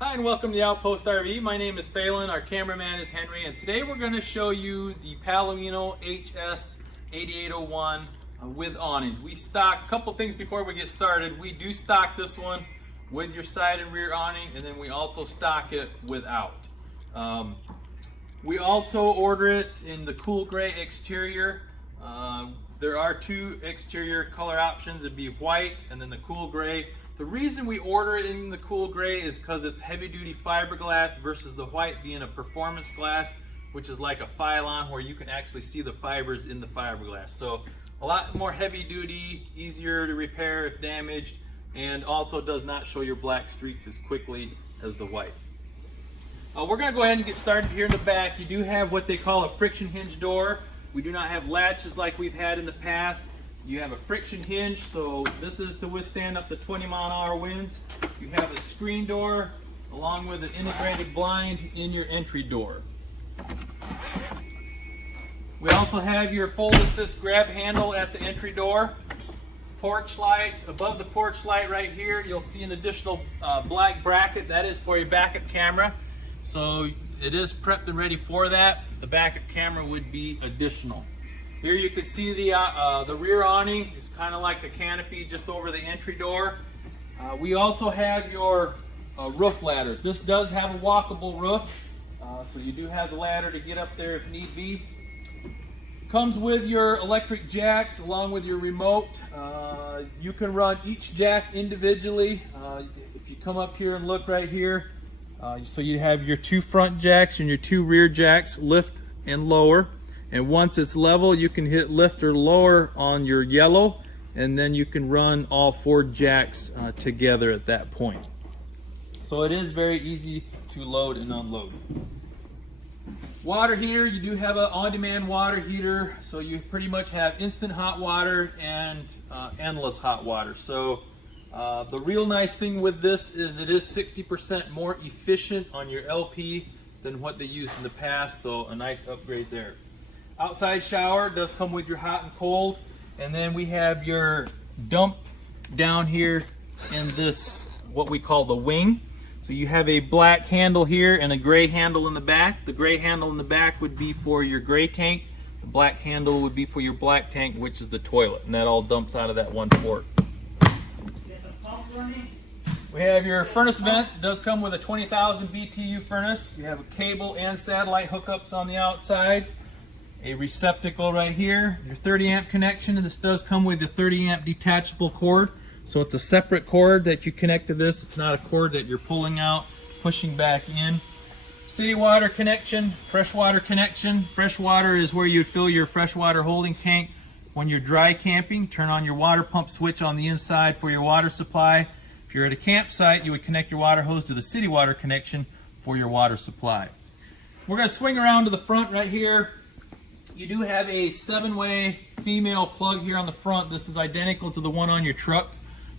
Hi and welcome to the Outpost RV. My name is Phelan, our cameraman is Henry, and today we're going to show you the Palomino HS 8801 with awnings. We stock a couple things before we get started. We do stock this one with your side and rear awning, and then we also stock it without. We also order it in the cool gray exterior. There are two exterior color options. It'd be white and then the cool gray. The reason we order it in the cool gray is because it's heavy duty fiberglass versus the white being a performance glass, which is like a Phylon where you can actually see the fibers in the fiberglass. So a lot more heavy duty, easier to repair if damaged, and also does not show your black streaks as quickly as the white. We're going to go ahead and get started here in the back. You do have what they call a friction hinge door. We do not have latches like we've had in the past. You have a friction hinge, so this is to withstand up to 20-mile-an-hour winds. You have a screen door along with an integrated blind in your entry door. We also have your fold assist grab handle at the entry door. Porch light. Above the porch light right here, you'll see an additional black bracket. That is for your backup camera. So it is prepped and ready for that. The backup camera would be additional. Here you can see the rear awning is kind of like a canopy just over the entry door. We also have your roof ladder. This does have a walkable roof, so you do have the ladder to get up there if need be. Comes with your electric jacks along with your remote. You can run each jack individually. If you come up here and look right here, so you have your two front jacks and your two rear jacks, lift and lower. And once it's level, you can hit lift or lower on your yellow, and then you can run all four jacks together at that point. So it is very easy to load and unload. Water heater, you do have an on-demand water heater, so you pretty much have instant hot water and endless hot water. So the real nice thing with this is it is 60% more efficient on your LP than what they used in the past, so a nice upgrade there. Outside shower does come with your hot and cold, and then we have your dump down here in this, what we call the wing. So you have a black handle here and a gray handle in the back. The gray handle in the back would be for your gray tank. The black handle would be for your black tank, which is the toilet, and that all dumps out of that one port. We have your furnace vent. It does come with a 20,000 BTU furnace. You have a cable and satellite hookups on the outside. A receptacle right here, your 30 amp connection, and this does come with a 30 amp detachable cord. So it's a separate cord that you connect to this. It's not a cord that you're pulling out, pushing back in. City water connection, freshwater connection. Freshwater is where you fill your freshwater holding tank when you're dry camping. Turn on your water pump switch on the inside for your water supply. If you're at a campsite, you would connect your water hose to the city water connection for your water supply. We're going to swing around to the front right here. You do have a 7-way female plug here on the front. This is identical to the one on your truck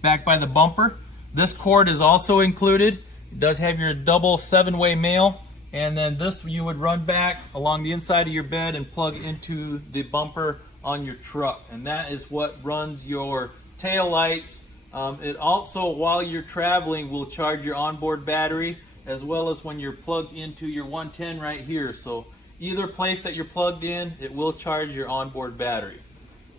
back by the bumper. This cord is also included. It does have your double 7-way male, and then this you would run back along the inside of your bed and plug into the bumper on your truck, and that is what runs your tail lights. It also, while you're traveling, will charge your onboard battery, as well as when you're plugged into your 110 right here. So either place that you're plugged in, it will charge your onboard battery.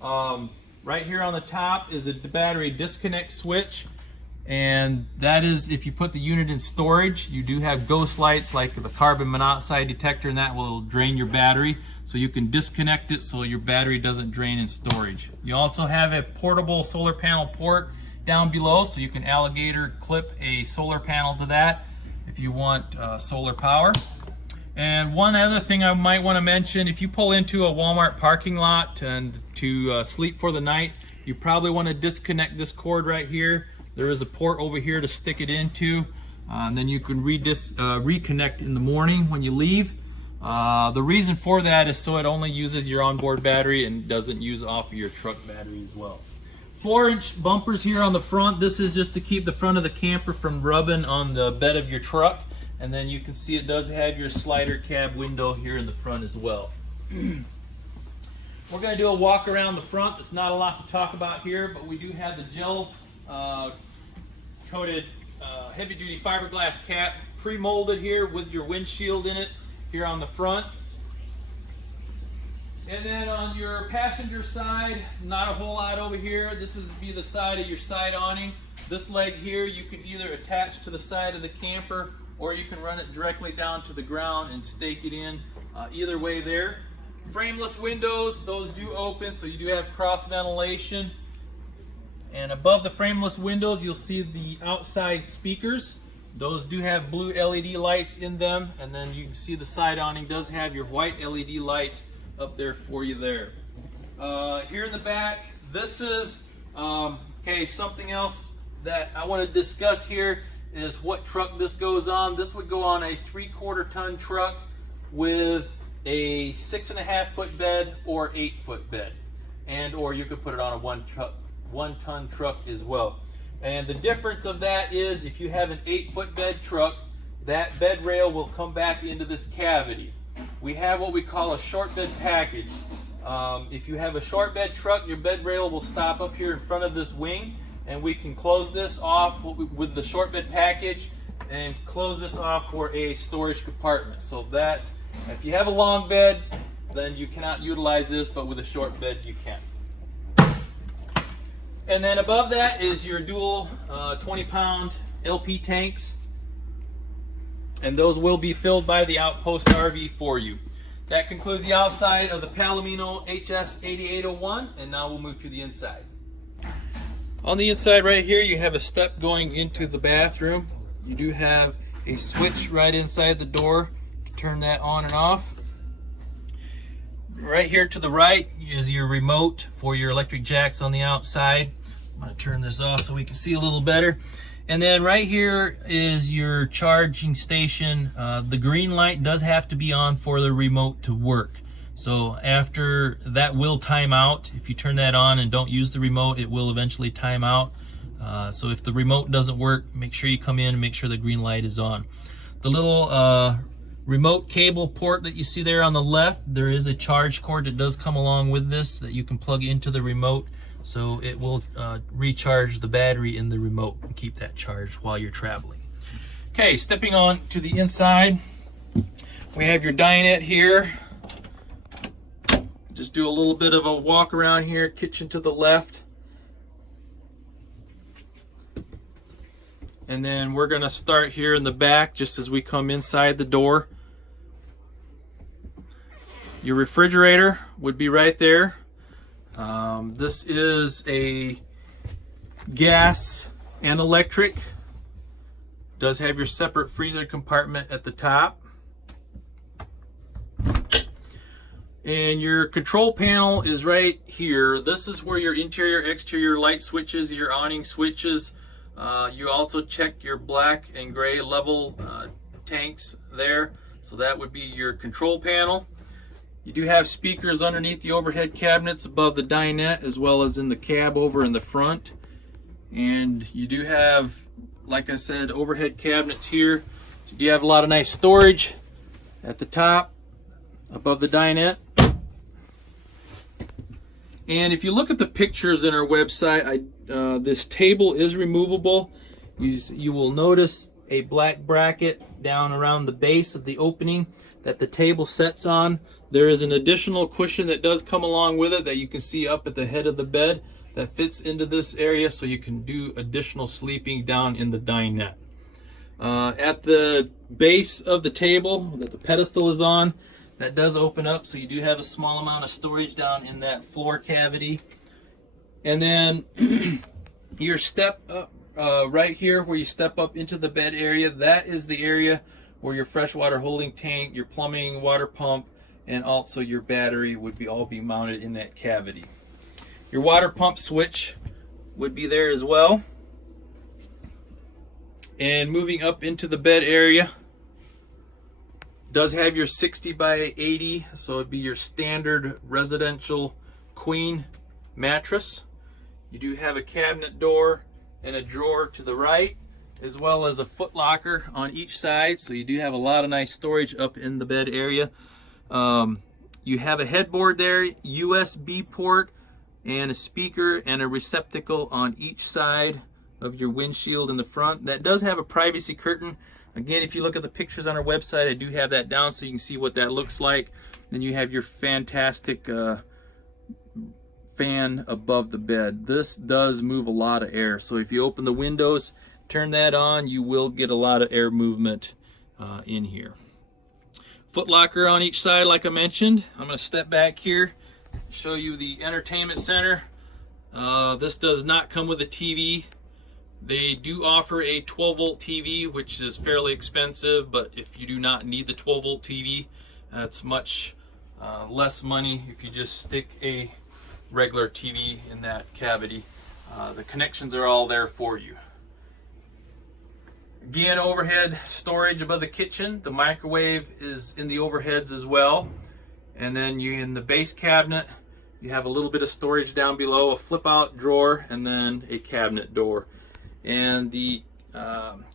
Right here on the top is a battery disconnect switch, and that is if you put the unit in storage. You do have ghost lights like the carbon monoxide detector, and that will drain your battery. So you can disconnect it so your battery doesn't drain in storage. You also have a portable solar panel port down below, so you can alligator clip a solar panel to that if you want solar power. And one other thing I might want to mention, if you pull into a Walmart parking lot and to sleep for the night, you probably want to disconnect this cord right here. There is a port over here to stick it into, and then you can reconnect in the morning when you leave. The reason for that is so it only uses your onboard battery and doesn't use off of your truck battery as well. 4-inch bumpers here on the front. This is just to keep the front of the camper from rubbing on the bed of your truck. And then you can see it does have your slider cab window here in the front as well. We're going to do a walk around the front. There's not a lot to talk about here, but we do have the gel coated heavy-duty fiberglass cap, pre-molded here with your windshield in it here on the front. And then on your passenger side, not a whole lot over here. This is be the side of your side awning. This leg here you can either attach to the side of the camper, or you can run it directly down to the ground and stake it in. Either way there. Frameless windows, those do open, so you do have cross ventilation. And above the frameless windows, you'll see the outside speakers. Those do have blue LED lights in them, and then you can see the side awning does have your white LED light up there for you there. Here in the back, this is something else that I want to discuss here is what truck this goes on. This would go on a 3/4 ton truck with a 6.5 foot bed or 8 foot bed, and or you could put it on a 1 ton truck as well. And the difference of that is if you have an 8 foot bed truck, that bed rail will come back into this cavity. We have what we call a short bed package. If you have a short bed truck, your bed rail will stop up here in front of this wing, and we can close this off with the short bed package and close this off for a storage compartment. So that if you have a long bed, then you cannot utilize this, but with a short bed you can. And then above that is your dual 20-pound LP tanks, and those will be filled by the Outpost RV for you. That concludes the outside of the Palomino HS8801, and now we'll move to the inside. On the inside right here, you have a step going into the bathroom. You do have a switch right inside the door to turn that on and off. Right here to the right is your remote for your electric jacks on the outside. I'm going to turn this off so we can see a little better. And then right here is your charging station. The green light does have to be on for the remote to work. So after that will time out. If you turn that on and don't use the remote, it will eventually time out. So if the remote doesn't work, make sure you come in and make sure the green light is on. The little remote cable port that you see there on the left, there is a charge cord that does come along with this that you can plug into the remote, so it will recharge the battery in the remote and keep that charged while you're traveling. Okay, stepping on to the inside, we have your dinette here. Just do a little bit of a walk around here. Kitchen to the left. And then we're going to start here in the back just as we come inside the door. Your refrigerator would be right there. This is a gas and electric. Does have your separate freezer compartment at the top. And your control panel is right here. This is where your interior, exterior light switches, your awning switches. You also check your black and gray level tanks there. So that would be your control panel. You do have speakers underneath the overhead cabinets above the dinette, as well as in the cab over in the front. And you do have, like I said, overhead cabinets here. So you do have a lot of nice storage at the top above the dinette. And if you look at the pictures in our website, this table is removable. You will notice a black bracket down around the base of the opening that the table sets on. There is an additional cushion that does come along with it that you can see up at the head of the bed that fits into this area, so you can do additional sleeping down in the dinette. At the base of the table that the pedestal is on, that does open up, so you do have a small amount of storage down in that floor cavity. And then your step up right here where you step up into the bed area, that is the area where your freshwater holding tank, your plumbing, water pump, and also your battery would all be mounted in that cavity. Your water pump switch would be there as well. And moving up into the bed area, does have your 60 by 80, so it'd be your standard residential queen mattress. You do have a cabinet door and a drawer to the right, as well as a foot locker on each side, so you do have a lot of nice storage up in the bed area. You have a headboard there, USB port, and a speaker and a receptacle on each side of your windshield in the front. That does have a privacy curtain. Again, if you look at the pictures on our website, I do have that down so you can see what that looks like. Then you have your fantastic fan above the bed. This does move a lot of air, so if you open the windows, turn that on, you will get a lot of air movement in here. Foot locker on each side, like I mentioned. I'm going to step back here, show you the entertainment center. This does not come with a TV. They do offer a 12-volt TV, which is fairly expensive, but if you do not need the 12-volt TV, that's much less money if you just stick a regular TV in that cavity. The connections are all there for you. Again, overhead storage above the kitchen. The microwave is in the overheads as well. And then in the base cabinet, you have a little bit of storage down below, a flip-out drawer, and then a cabinet door. And the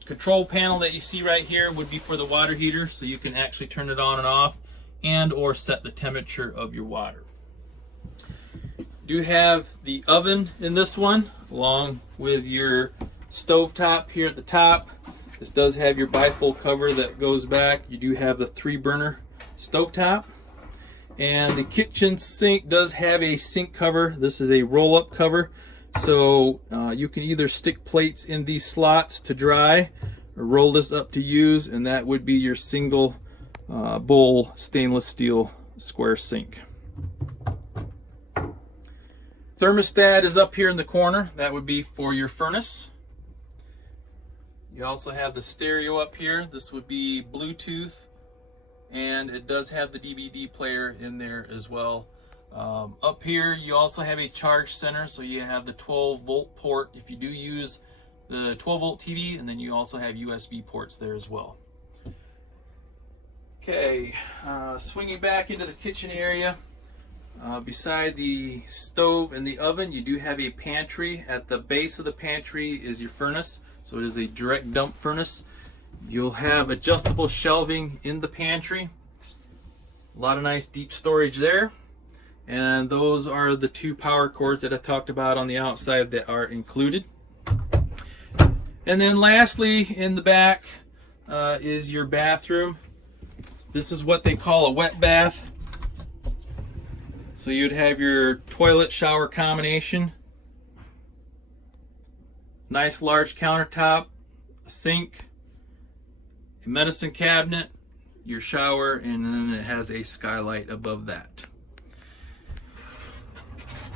control panel that you see right here would be for the water heater, so you can actually turn it on and off and or set the temperature of your water. Do have the oven in this one, along with your stovetop here at the top. This does have your bifold cover that goes back. You do have the 3-burner stovetop. And the kitchen sink does have a sink cover. This is a roll-up cover. So you can either stick plates in these slots to dry or roll this up to use, and that would be your single bowl stainless steel square sink. Thermostat is up here in the corner. That would be for your furnace. You also have the stereo up here. This would be Bluetooth, and it does have the DVD player in there as well. Up here you also have a charge center, so you have the 12-volt port if you do use the 12-volt TV, and then you also have USB ports there as well. Okay, swinging back into the kitchen area. Beside the stove and the oven, you do have a pantry. At the base of the pantry is your furnace, so it is a direct dump furnace. You'll have adjustable shelving in the pantry. A lot of nice deep storage there. And those are the 2 power cords that I talked about on the outside that are included. And then lastly, in the back is your bathroom. This is what they call a wet bath. So you'd have your toilet shower combination, nice large countertop, a sink, a medicine cabinet, your shower, and then it has a skylight above that.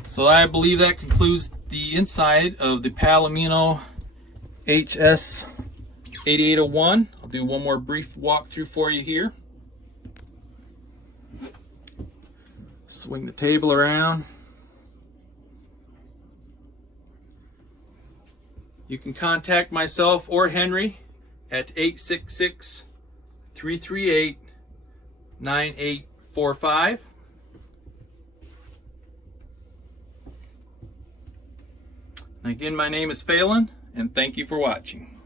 So I believe that concludes the inside of the Palomino HS 8801. I'll do one more brief walkthrough for you here. Swing the table around. You can contact myself or Henry at 866-338-9845. Again, my name is Phelan, and thank you for watching.